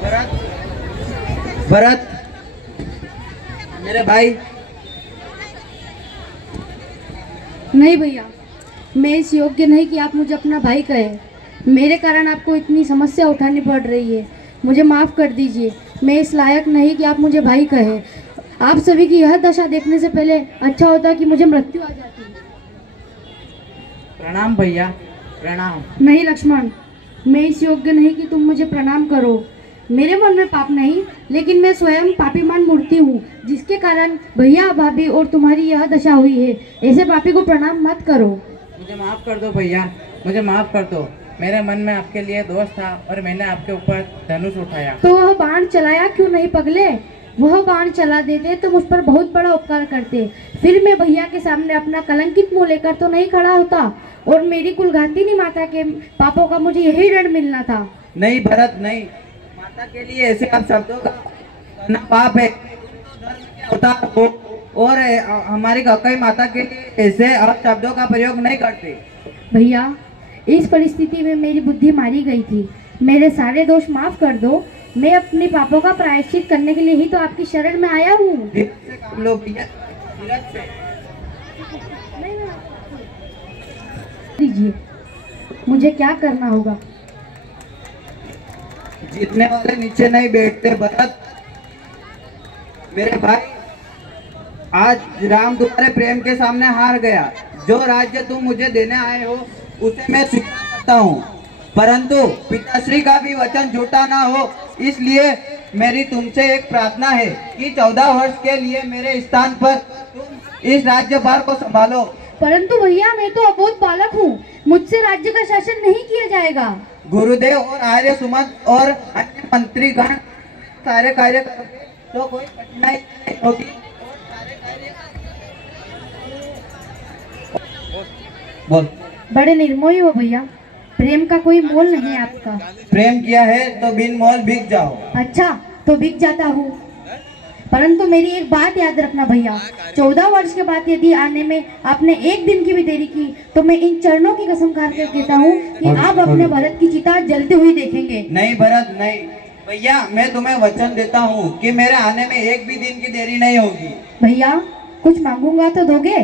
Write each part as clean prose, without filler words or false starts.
भरत, भरत मेरे भाई। नहीं भैया, मैं इस योग्य नहीं कि आप मुझे अपना भाई कहें। मेरे कारण आपको इतनी समस्या उठानी पड़ रही है। मुझे माफ़ कर दीजिए। मैं इस लायक नहीं कि आप मुझे भाई कहें। आप सभी की यह दशा देखने से पहले अच्छा होता कि मुझे मृत्यु आ जाती। प्रणाम भैया, प्रणाम। नहीं लक्ष्मण, मैं इस योग्य नहीं कि तुम मुझे प्रणाम करो। मेरे मन में पाप नहीं, लेकिन मैं स्वयं पापीमान मूर्ति हूँ, जिसके कारण भैया भाभी और तुम्हारी यह दशा हुई है। ऐसे पापी को प्रणाम मत करो। मुझे माफ कर दो भैया, मुझे माफ कर दो। मेरे मन में आपके लिए दोष था और मैंने आपके ऊपर धनुष उठाया। तो वह बाण चलाया क्यों नहीं पगले? वह बाण चला देते तो मुझ पर बहुत बड़ा उपकार करते। फिर मैं भैया के सामने अपना कलंकित मुंह लेकर तो नहीं खड़ा होता, और मेरी कुलघातिनी माता के पापों का मुझे यही दंड मिलना था। नहीं भरत, नहीं। माता के लिए ऐसे आप शब्दों का कहना पाप है। अवतार हो और हमारी कई माता के लिए ऐसे आप शब्दों का प्रयोग नहीं करते। भैया, इस परिस्थिति में मेरी बुद्धि मारी गई थी। मेरे सारे दोष माफ कर दो। मैं अपने पापों का प्रायश्चित करने के लिए ही तो आपकी शरण में आया हूँ। दीजिए, मुझे क्या करना होगा? जीतने वाले नीचे नहीं बैठते भरत। मेरे भाई, आज राम तुम्हारे प्रेम के सामने हार गया। जो राज्य तुम मुझे देने आए हो उसे मैं स्वीकार करता हूँ, परंतु पिताश्री का भी वचन झूठा ना हो, इसलिए मेरी तुमसे एक प्रार्थना है कि 14 वर्ष के लिए मेरे स्थान पर तुम इस राज्यभार को संभालो। परंतु भैया, मैं तो अबोध बालक हूँ, मुझसे राज्य का शासन नहीं किया जाएगा। गुरुदेव और आर्य सुमंत और अन्य मंत्रीगण सारे कार्य करोगे तो कोई कठिनाई नहीं होगी। बोल। बड़े निर्मोही हो भैया, प्रेम का कोई मोल नहीं है आपका। प्रेम किया है तो बिन मोल बिक जाओ। अच्छा, तो बिक जाता हूँ, परंतु मेरी एक बात याद रखना भैया। 14 वर्ष के बाद यदि आने में आपने एक दिन की भी देरी की तो मैं इन चरणों की कसम खा कर कहता हूँ कि आप अपने भरत की चिता जलते हुए देखेंगे। नहीं भरत, नहीं। भैया, मैं तुम्हें वचन देता हूँ कि मेरे आने में एक भी दिन की देरी नहीं होगी। भैया, कुछ मांगूंगा तो दोगे?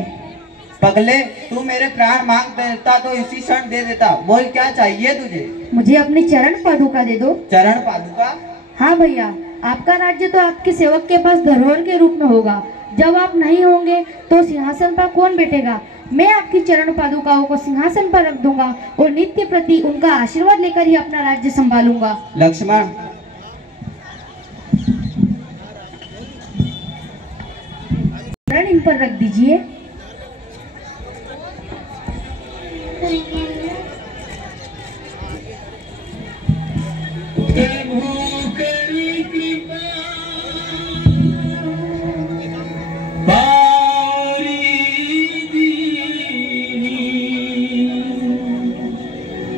पगले, तू मेरे प्राण मांग देता तो इसी क्षण दे देता। बोल, क्या चाहिए तुझे? मुझे अपनी चरण पादुका दे दो। चरण पादुका? हाँ भैया, आपका राज्य तो आपके सेवक के पास धरोहर के रूप में होगा। जब आप नहीं होंगे तो सिंहासन पर कौन बैठेगा? मैं आपकी चरण पादुकाओं को सिंहासन पर रख दूंगा और नित्य प्रति उनका आशीर्वाद लेकर ही अपना राज्य संभालूंगा। लक्ष्मण, चरण इन पर रख दीजिए।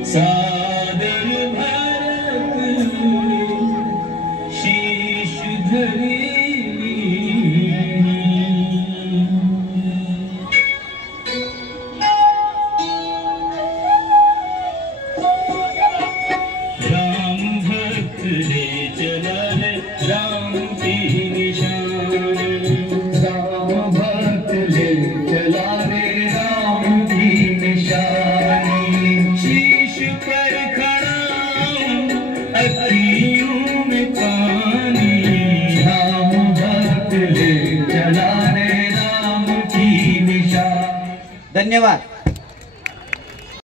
सादर भारत शीश धरी राम भक्त ले चला है राम की निशान। राम भक्त ले चला रे राम की निशानी। शीश पर खड़ा अखियों में पानी। राम भक्त ले चला रे राम की निशानी। धन्यवाद।